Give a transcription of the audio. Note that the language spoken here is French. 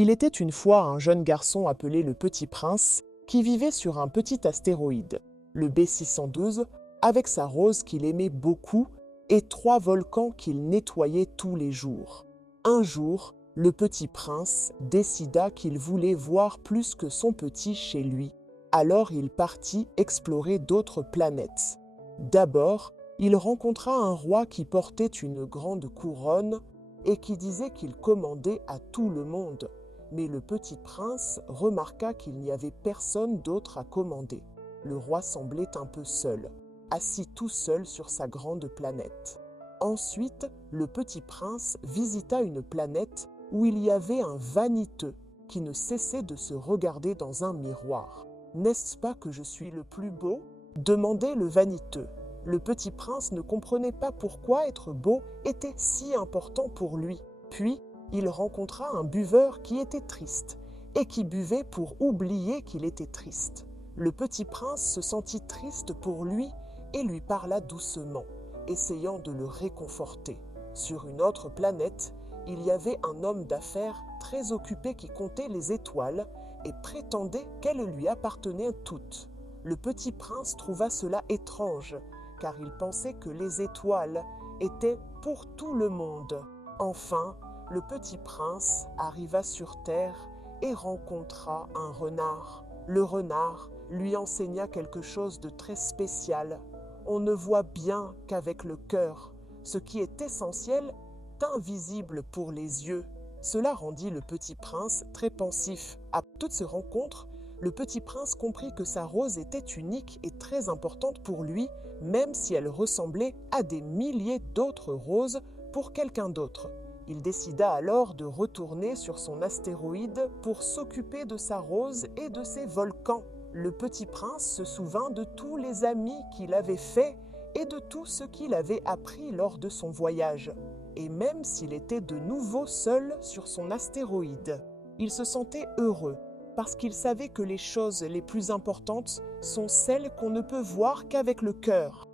Il était une fois un jeune garçon appelé le Petit Prince qui vivait sur un petit astéroïde, le B612, avec sa rose qu'il aimait beaucoup et 3 volcans qu'il nettoyait tous les jours. Un jour, le Petit Prince décida qu'il voulait voir plus que son petit chez lui. Alors il partit explorer d'autres planètes. D'abord, il rencontra un roi qui portait une grande couronne et qui disait qu'il commandait à tout le monde. Mais le Petit Prince remarqua qu'il n'y avait personne d'autre à commander. Le roi semblait un peu seul, assis tout seul sur sa grande planète. Ensuite, le Petit Prince visita une planète où il y avait un vaniteux qui ne cessait de se regarder dans un miroir. « N'est-ce pas que je suis le plus beau ?» demandait le vaniteux. Le Petit Prince ne comprenait pas pourquoi être beau était si important pour lui. Puis, il rencontra un buveur qui était triste et qui buvait pour oublier qu'il était triste. Le Petit Prince se sentit triste pour lui et lui parla doucement, essayant de le réconforter. Sur une autre planète, il y avait un homme d'affaires très occupé qui comptait les étoiles et prétendait qu'elles lui appartenaient toutes. Le Petit Prince trouva cela étrange, car il pensait que les étoiles étaient pour tout le monde. Enfin, le Petit Prince arriva sur Terre et rencontra un renard. Le renard lui enseigna quelque chose de très spécial. On ne voit bien qu'avec le cœur. Ce qui est essentiel est invisible pour les yeux. Cela rendit le Petit Prince très pensif. À toute ces rencontres, le Petit Prince comprit que sa rose était unique et très importante pour lui, même si elle ressemblait à des milliers d'autres roses pour quelqu'un d'autre. Il décida alors de retourner sur son astéroïde pour s'occuper de sa rose et de ses volcans. Le Petit Prince se souvint de tous les amis qu'il avait faits et de tout ce qu'il avait appris lors de son voyage. Et même s'il était de nouveau seul sur son astéroïde, il se sentait heureux parce qu'il savait que les choses les plus importantes sont celles qu'on ne peut voir qu'avec le cœur.